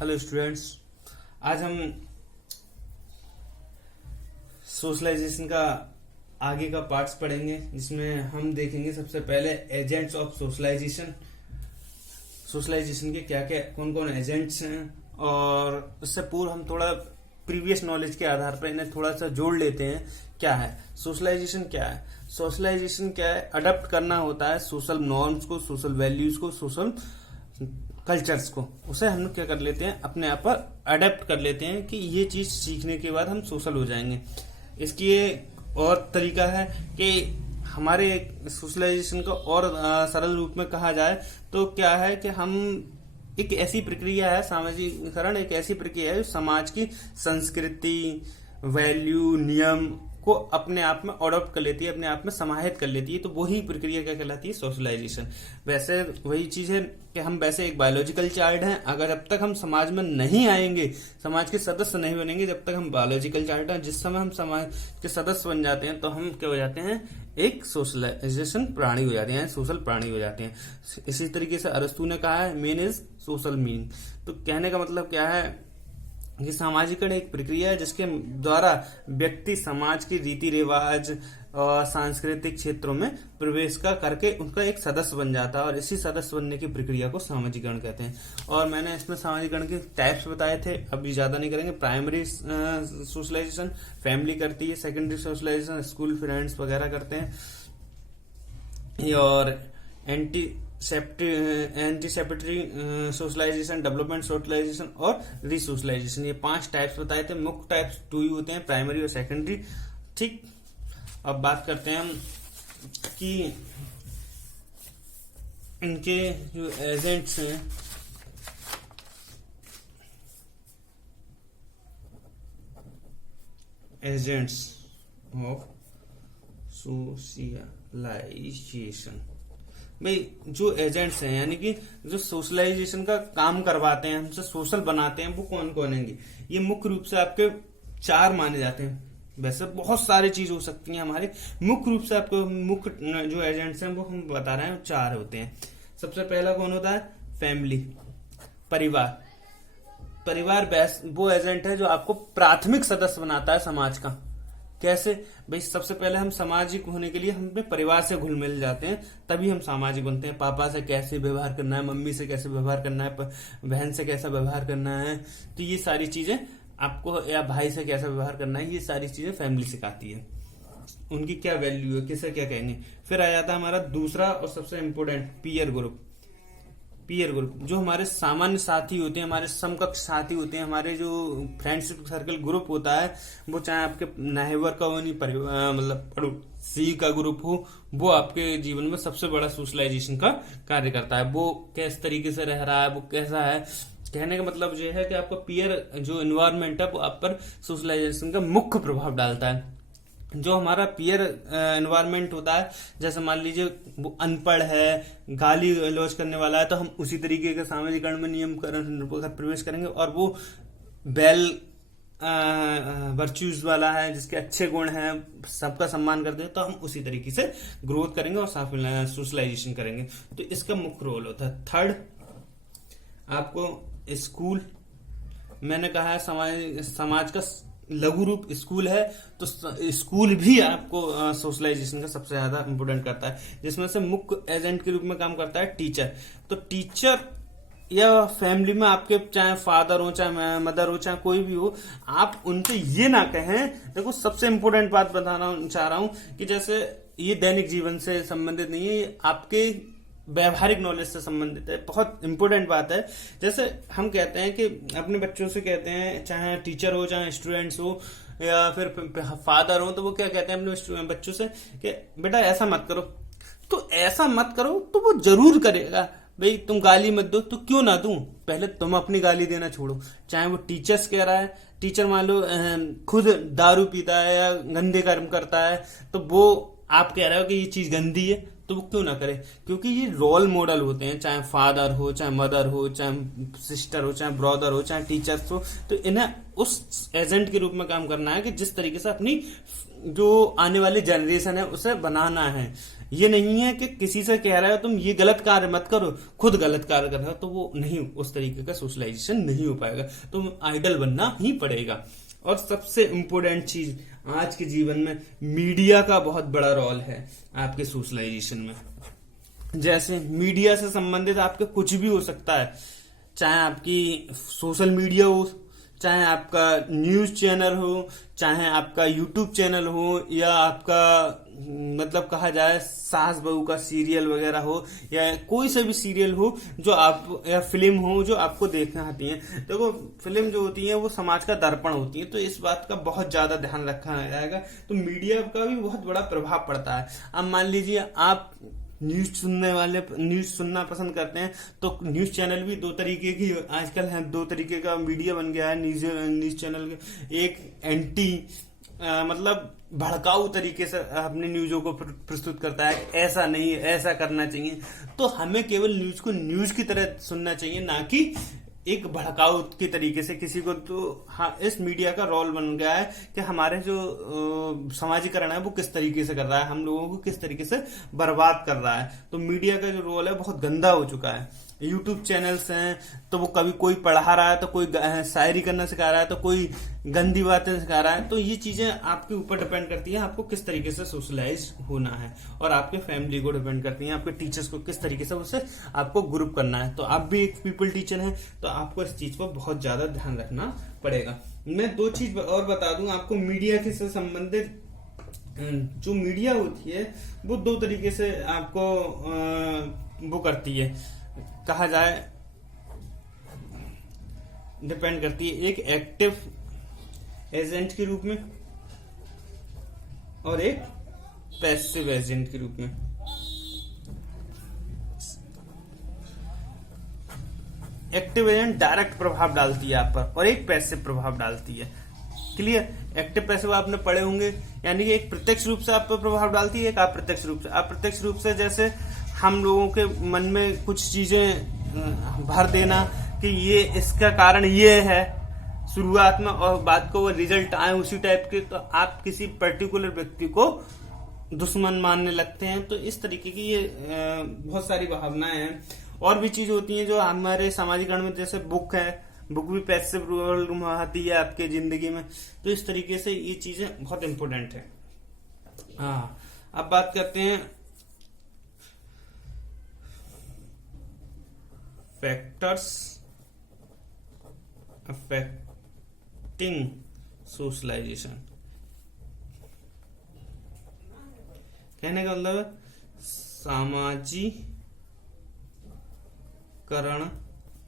Hello students, आज हम socialisation का आगे का पार्ट्स पढ़ेंगे, जिसमें हम देखेंगे सबसे पहले एजेंट्स ऑफ सोशलाइजेशन। सोशलाइजेशन के क्या क्या कौन कौन एजेंट्स हैं, और उससे पूर्व हम थोड़ा प्रीवियस नॉलेज के आधार पर इन्हें थोड़ा सा जोड़ लेते हैं। क्या है सोशलाइजेशन? क्या है सोशलाइजेशन? क्या है? अडॉप्ट करना होता है सोशल नॉर्म्स को, सोशल वैल्यूज को, सोशल कल्चर्स को। उसे हम क्या कर लेते हैं, अपने आप पर अडेप्ट कर लेते हैं कि ये चीज सीखने के बाद हम सोशल हो जाएंगे। इसकी ये और तरीका है कि हमारे सोशलाइजेशन को और सरल रूप में कहा जाए तो क्या है कि हम एक ऐसी प्रक्रिया है, सामाजिकरण एक ऐसी प्रक्रिया है जो समाज की संस्कृति, वैल्यू, नियम को अपने आप में अडॉप्ट कर लेती है, अपने आप में समाहित कर लेती है। तो वही प्रक्रिया क्या कहलाती है? सोशलाइजेशन। वैसे वही चीज है कि हम वैसे एक बायोलॉजिकल चाइल्ड हैं। अगर जब तक हम समाज में नहीं आएंगे, समाज के सदस्य नहीं बनेंगे, जब तक हम बायोलॉजिकल चाइल्ड हैं, जिस समय हम समाज के सदस्य बन जाते हैं तो हम क्या हो जाते हैं? एक सोशलाइजेशन प्राणी हो जाते हैं, सोशल प्राणी हो जाते हैं। इसी तरीके से अरस्तु ने कहा है मेन इज सोशल मीनिंग। तो कहने का मतलब क्या है कि सामाजिकरण एक प्रक्रिया है जिसके द्वारा व्यक्ति समाज के रीति रिवाज और सांस्कृतिक क्षेत्रों में प्रवेश का करके उनका एक सदस्य बन जाता है, और इसी सदस्य बनने की प्रक्रिया को सामाजिकरण कहते हैं। और मैंने इसमें सामाजिकरण के टाइप्स बताए थे, अभी ज्यादा नहीं करेंगे। प्राइमरी सोशलाइजेशन फैमिली करती है, सेकेंडरी सोशलाइजेशन स्कूल फ्रेंड्स वगैरह करते हैं, और एंटीसेप्टरी सोशलाइजेशन, डेवलपमेंट सोशलाइजेशन और रीसोशलाइजेशन, ये 5 टाइप्स बताए थे। मुख्य टाइप्स 2 ही होते हैं, प्राइमरी और सेकेंडरी। ठीक, अब बात करते हैं हम कि इनके जो एजेंट्स हैं, एजेंट्स ऑफ सोशलाइजेशन। भाई जो एजेंट्स हैं, यानी कि जो सोशलाइजेशन का काम करवाते हैं, हमसे सोशल बनाते हैं, वो कौन कौन हैं? ये मुख्य रूप से आपके 4 माने जाते हैं। वैसे बहुत सारी चीज हो सकती हैं हमारे, मुख्य रूप से आपको मुख्य जो एजेंट्स हैं वो हम बता रहे हैं 4 होते हैं। सबसे पहला कौन होता है? फैमिली, परिवार। परिवार वो एजेंट है जो आपको प्राथमिक सदस्य बनाता है समाज का। कैसे? भाई सबसे पहले हम सामाजिक होने के लिए हम अपने परिवार से घुल मिल जाते हैं, तभी हम सामाजिक बनते हैं। पापा से कैसे व्यवहार करना है, मम्मी से कैसे व्यवहार करना है, बहन से कैसा व्यवहार करना है, तो ये सारी चीजें आपको, या भाई से कैसा व्यवहार करना है, ये सारी चीजें फैमिली सिखाती है। उनकी क्या वैल्यू है, किसे क्या कहेंगे। फिर आ जाता है हमारा दूसरा और सबसे important peer group. Peer group जो हमारे सामान्य साथी होते हैं, हमारे समकक्ष साथी होते हैं, हमारे जो फ्रेंडशिप सर्कल ग्रुप होता है, वो चाहे आपके नेबर का हो, नहीं मतलब पड़ोसी का ग्रुप हो, वो आपके जीवन में सबसे बड़ा सोशलाइजेशन का कार्य करता है। वो किस तरीके से रह रहा है, वो कैसा है, कहने का मतलब ये है कि आपका पीयर जो एनवायरमेंट है वो आप पर सोशलाइजेशन का मुख्य प्रभाव डालता है। जो हमारा पीयर एनवायरमेंट होता है, जैसे मान लीजिए वो अनपढ़ है, गाली गलौज करने वाला है, तो हम उसी तरीके के सामाजिकरण में नियम प्रवेश करेंगे। और वो वेल वर्च्यूज वाला है, जिसके अच्छे गुण हैं, सबका सम्मान करते हैं, तो हम उसी तरीके से ग्रोथ करेंगे और सोशलाइजेशन करेंगे। तो इसका मुख्य रोल होता है। थर्ड, आपको स्कूल, मैंने कहा है समाज का लघु रूप स्कूल है, तो स्कूल भी आपको सोशलाइजेशन का सबसे ज्यादा इंपोर्टेंट करता है, जिसमें से मुख्य एजेंट के रूप में काम करता है टीचर। तो टीचर या फैमिली में आपके चाहे फादर हो, चाहे मदर हो, चाहे कोई भी हो, आप उनसे ये ना कहें। देखो सबसे इंपोर्टेंट बात बताना चाह रहा हूं कि जैसे ये दैनिक जीवन से संबंधित नहीं है, ये आपके व्यवहारिक नॉलेज से संबंधित है। बहुत इंपॉर्टेंट बात है। जैसे हम कहते हैं कि अपने बच्चों से कहते हैं, चाहे टीचर हो, चाहे स्टूडेंट्स हो, या फिर फादर हो, तो वो क्या कहते हैं अपने बच्चों से कि बेटा ऐसा मत करो। तो ऐसा मत करो तो वो जरूर करेगा। भाई तुम गाली मत दो, तो क्यों ना दूं, पहले तुम अपनी गाली देना छोड़ो। चाहे वो टीचर्स कह रहा है, टीचर मान लो खुद दारू पीता है या गंदे कर्म करता है, तो वो आप कह रहे हो कि ये चीज गंदी है, तो वो क्यों ना करे, क्योंकि ये रोल मॉडल होते हैं, चाहे फादर हो, चाहे मदर हो, चाहे सिस्टर हो, चाहे ब्रदर हो, चाहे टीचर्स हो। तो इन्हें उस एजेंट के रूप में काम करना है कि जिस तरीके से अपनी जो आने वाली जनरेशन है उसे बनाना है। ये नहीं है कि किसी से कह रहे हो तुम ये गलत कार्य मत करो, खुद गलत कार्य कर रहे हो, तो वो नहीं, उस तरीके का सोशलाइजेशन नहीं हो पाएगा, तो आइडल बनना ही पड़ेगा। और सबसे इम्पोर्टेंट चीज आज के जीवन में मीडिया का बहुत बड़ा रोल है आपके सोशलाइजेशन में। जैसे मीडिया से संबंधित आपके कुछ भी हो सकता है, चाहे आपकी सोशल मीडिया हो, चाहे आपका न्यूज चैनल हो, चाहे आपका यूट्यूब चैनल हो, या आपका मतलब कहा जाए सास बहू का सीरियल वगैरह हो, या कोई सा भी सीरियल हो जो आप, या फिल्म हो जो आपको देखना आती है। देखो फिल्म जो होती है वो समाज का दर्पण होती है, तो इस बात का बहुत ज्यादा ध्यान रखा जाएगा। तो मीडिया का भी बहुत बड़ा प्रभाव पड़ता है। अब मान लीजिए आप न्यूज सुनना पसंद करते हैं, तो न्यूज चैनल भी दो तरीके की आजकल है, दो तरीके का मीडिया बन गया है न्यूज चैनल के। एक एंटी मतलब भड़काऊ तरीके से अपने न्यूज़ों को प्रस्तुत करता है, ऐसा नहीं है, ऐसा करना चाहिए। तो हमें केवल न्यूज को न्यूज की तरह सुनना चाहिए, ना कि एक भड़काऊ के तरीके से किसी को। तो हाँ, इस मीडिया का रोल बन गया है कि हमारे जो समाजीकरण है वो किस तरीके से कर रहा है, हम लोगों को किस तरीके से बर्बाद कर रहा है। तो मीडिया का जो रोल है बहुत गंदा हो चुका है। यूट्यूब चैनल्स हैं, तो वो कभी कोई पढ़ा रहा है, तो कोई शायरी करना सिखा रहा है, तो कोई गंदी बातें सिखा रहा है। तो ये चीजें आपके ऊपर डिपेंड करती है आपको किस तरीके से सोशलाइज होना है, और आपके फैमिली को डिपेंड करती है, आपके टीचर्स को किस तरीके से उससे आपको ग्रुप करना है। तो आप भी एक पीपल टीचर हैं, तो आपको इस चीज को बहुत ज्यादा ध्यान रखना पड़ेगा। मैं दो चीज और बता दूं आपको मीडिया के से संबंधित। जो मीडिया होती है वो दो तरीके से आपको वो करती है, कहा जाए डिपेंड करती है। एक एक्टिव एजेंट के रूप में और एक पैसिव एजेंट के रूप में। एक्टिव एजेंट डायरेक्ट प्रभाव डालती है आप पर, और एक पैसिव प्रभाव डालती है। क्लियर? एक्टिव पैसिव आपने पढ़े होंगे, यानी कि एक प्रत्यक्ष रूप से आप पर प्रभाव डालती है, एक अप्रत्यक्ष रूप से। अप्रत्यक्ष रूप से जैसे हम लोगों के मन में कुछ चीजें भर देना कि ये इसका कारण ये है शुरुआत में, और बाद को वो रिजल्ट आए उसी टाइप के, तो आप किसी पर्टिकुलर व्यक्ति को दुश्मन मानने लगते हैं। तो इस तरीके की ये बहुत सारी भावनाएं हैं। और भी चीज होती हैं जो हमारे सामाजिकरण में, जैसे बुक है, बुक भी पैसिव रोल आती है आपके जिंदगी में। तो इस तरीके से ये चीजें बहुत इंपॉर्टेंट है। हाँ, अब बात करते हैं फैक्टर्स अफेक्टिंग सोशलाइजेशन। कहने का मतलब सामाजिकरण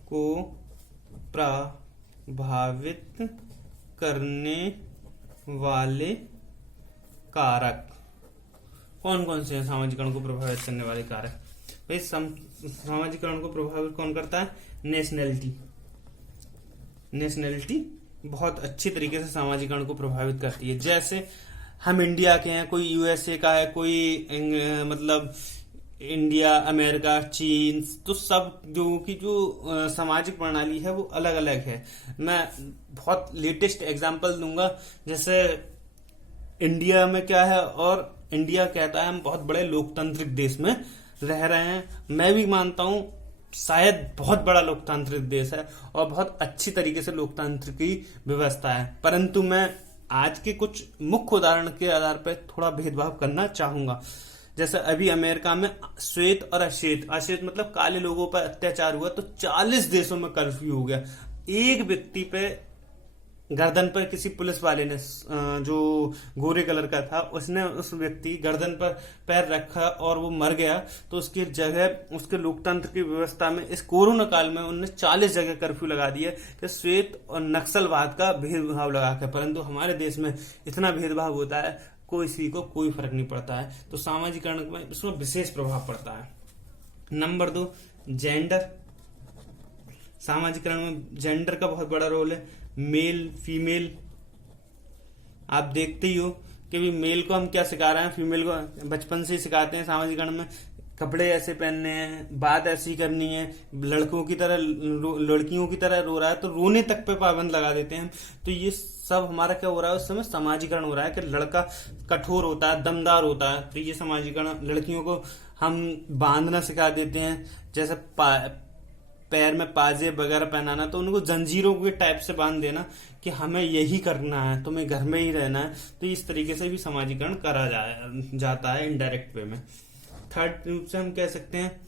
को प्रभावित करने वाले कारक कौन कौन से हैं? सामाजिकरण को प्रभावित करने वाले कारक भाई, सामाजिकरण को प्रभावित कौन करता है? नेशनैलिटी बहुत अच्छी तरीके से सामाजिकरण को प्रभावित करती है। जैसे हम इंडिया के हैं, कोई यूएसए का है, कोई मतलब इंडिया, अमेरिका, चीन, तो सब जो की जो सामाजिक प्रणाली है वो अलग अलग है। मैं बहुत लेटेस्ट एग्जांपल दूंगा। जैसे इंडिया में क्या है, और इंडिया कहता है हम बहुत बड़े लोकतांत्रिक देश में रह रहे हैं। मैं भी मानता हूं शायद बहुत बड़ा लोकतांत्रिक देश है और बहुत अच्छी तरीके से लोकतंत्र की व्यवस्था है, परंतु मैं आज के कुछ मुख्य उदाहरण के आधार पर थोड़ा भेदभाव करना चाहूंगा। जैसे अभी अमेरिका में श्वेत और अश्वेत, अश्वेत मतलब काले लोगों पर अत्याचार हुआ, तो 40 देशों में कर्फ्यू हो गया। एक व्यक्ति पे गर्दन पर किसी पुलिस वाले ने, जो गोरे कलर का था, उसने उस व्यक्ति गर्दन पर पैर रखा और वो मर गया। तो उसकी जगह उसके लोकतंत्र की व्यवस्था में इस कोरोना काल में उन्होंने 40 जगह कर्फ्यू लगा दिया कि श्वेत और नक्सलवाद का भेदभाव लगा के। परंतु हमारे देश में इतना भेदभाव होता है, किसी को कोई फर्क नहीं पड़ता है। तो सामाजिकरण में इसमें विशेष प्रभाव पड़ता है। Number 2, gender. सामाजिकरण में जेंडर का बहुत बड़ा रोल है। मेल फीमेल, आप देखते ही हो कि भी मेल को हम क्या सिखा रहे हैं, फीमेल को बचपन से ही सिखाते हैं सामाजिकरण में। कपड़े ऐसे पहनने हैं, बात ऐसी करनी है, लड़कियों की तरह रो रहा है तो रोने तक पे पाबंद लगा देते हैं। तो ये सब हमारा क्या हो रहा है, उस समय समाजीकरण हो रहा है कि लड़का कठोर होता है, दमदार होता है। तो ये समाजीकरण, लड़कियों को हम बांधना सिखा देते हैं, जैसे पैर में पाजे वगैरह पहनाना, तो उनको जंजीरों के टाइप से बांध देना कि हमें यही करना है, तुम्हें घर में ही रहना है। तो इस तरीके से भी समाजीकरण करा जाता है इनडायरेक्ट वे में। थर्ड रूप से हम कह सकते हैं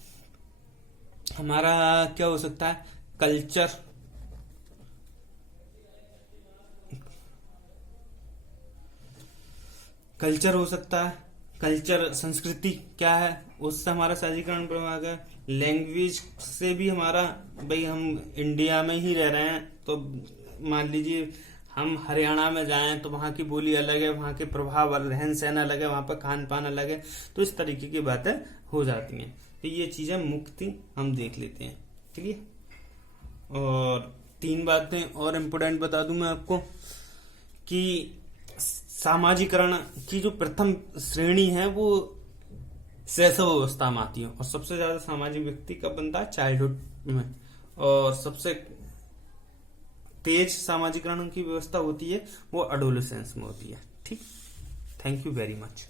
हमारा क्या हो सकता है, कल्चर। कल्चर हो सकता है, कल्चर संस्कृति क्या है, उससे हमारा समाजीकरण प्रभाव है। लैंग्वेज से भी हमारा, भाई हम इंडिया में ही रह रहे हैं तो मान लीजिए हम हरियाणा में जाएं तो वहां की बोली अलग है, वहां के प्रभाव, रहन सहन अलग है, वहां पर खान पान अलग है। तो इस तरीके की बातें हो जाती हैं। तो ये चीजें मुक्ति हम देख लेते हैं। ठीक है, और 3 बातें और इम्पोर्टेंट बता दूं मैं आपको कि सामाजिकरण की जो प्रथम श्रेणी है वो शैशव अवस्था में आती है, और सबसे ज्यादा सामाजिक व्यक्ति कब बनता है, चाइल्डहुड में। और सबसे तेज सामाजिकरण की व्यवस्था होती है वो एडोलेसेंस में होती है। ठीक, थैंक यू वेरी मच।